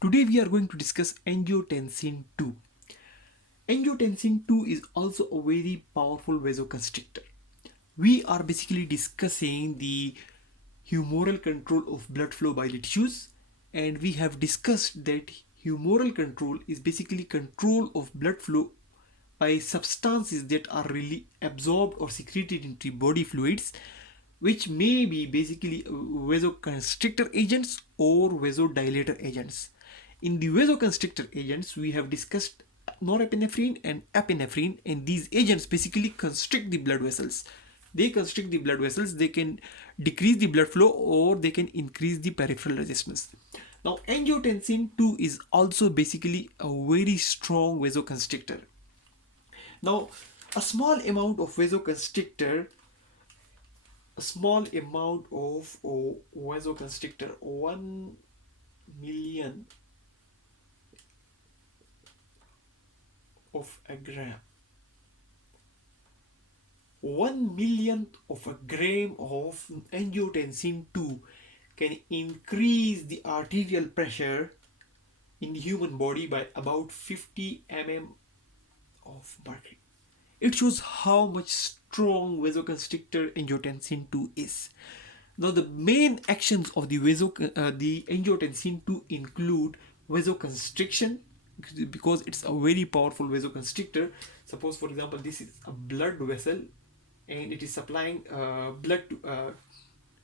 Today we are going to discuss angiotensin 2. Angiotensin 2 is also a very powerful vasoconstrictor. We are basically discussing the humoral control of blood flow by the tissues, and we have discussed that humoral control is basically control of blood flow by substances that are really absorbed or secreted into body fluids, which may be basically vasoconstrictor agents or vasodilator agents. In the vasoconstrictor agents, we have discussed norepinephrine and epinephrine, and these agents basically constrict the blood vessels. They constrict the blood vessels, they can decrease the blood flow or they can increase the peripheral resistance. Now, angiotensin 2 is also basically a very strong vasoconstrictor. Now, a small amount of vasoconstrictor, a small amount of vasoconstrictor, 1 million of a gram. 1 millionth of a gram of angiotensin 2 can increase the arterial pressure in the human body by about 50 mm of mercury. It shows how much strong vasoconstrictor angiotensin 2 is. Now, the main actions of the angiotensin 2 include vasoconstriction, because it's a very powerful vasoconstrictor. Suppose, for example, this is a blood vessel and it is supplying blood to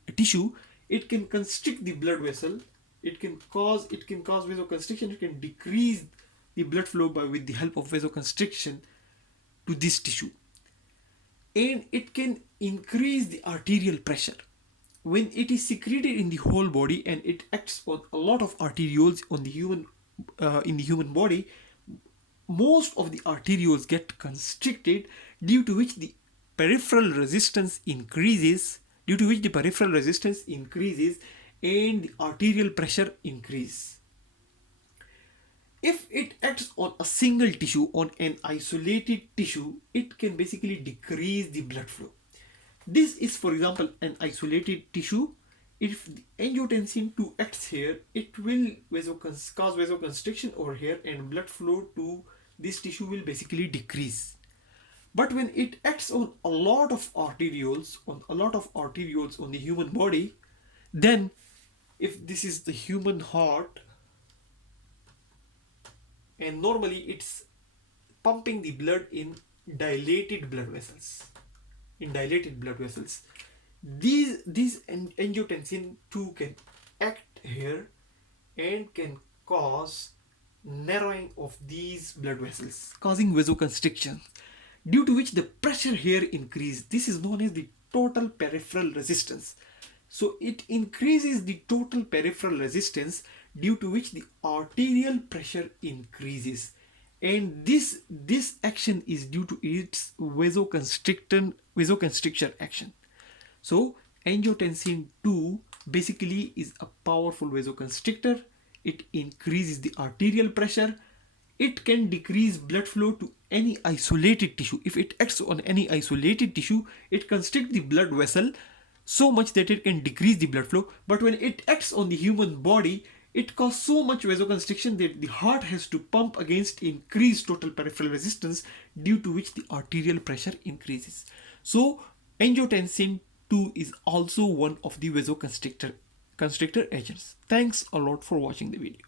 a tissue. It can constrict the blood vessel. It can cause vasoconstriction. It can decrease the blood flow with the help of vasoconstriction to this tissue, and it can increase the arterial pressure. When it is secreted in the whole body and it acts on a lot of arterioles on the human in the human body, most of the arterioles get constricted, due to which the peripheral resistance increases, and the arterial pressure increases. If it acts on a single tissue, on an isolated tissue, it can basically decrease the blood flow. This is, for example, an isolated tissue. If the angiotensin 2 acts here, it will cause vasoconstriction over here, and blood flow to this tissue will basically decrease. But when it acts on a lot of arterioles, on the human body, then if this is the human heart, and normally it's pumping the blood in dilated blood vessels. These angiotensin 2 can act here and can cause narrowing of these blood vessels, causing vasoconstriction, due to which the pressure here increases. This is known as the total peripheral resistance. So it increases the total peripheral resistance, due to which the arterial pressure increases, and this action is due to its vasoconstrictor action. So angiotensin 2 basically is a powerful vasoconstrictor. It increases the arterial pressure. It can decrease blood flow to any isolated tissue. If it acts on any isolated tissue, it constricts the blood vessel so much that it can decrease the blood flow. But when it acts on the human body, it causes so much vasoconstriction that the heart has to pump against increased total peripheral resistance, due to which the arterial pressure increases. So angiotensin 2 is also one of the vasoconstrictor agents. Thanks a lot for watching the video.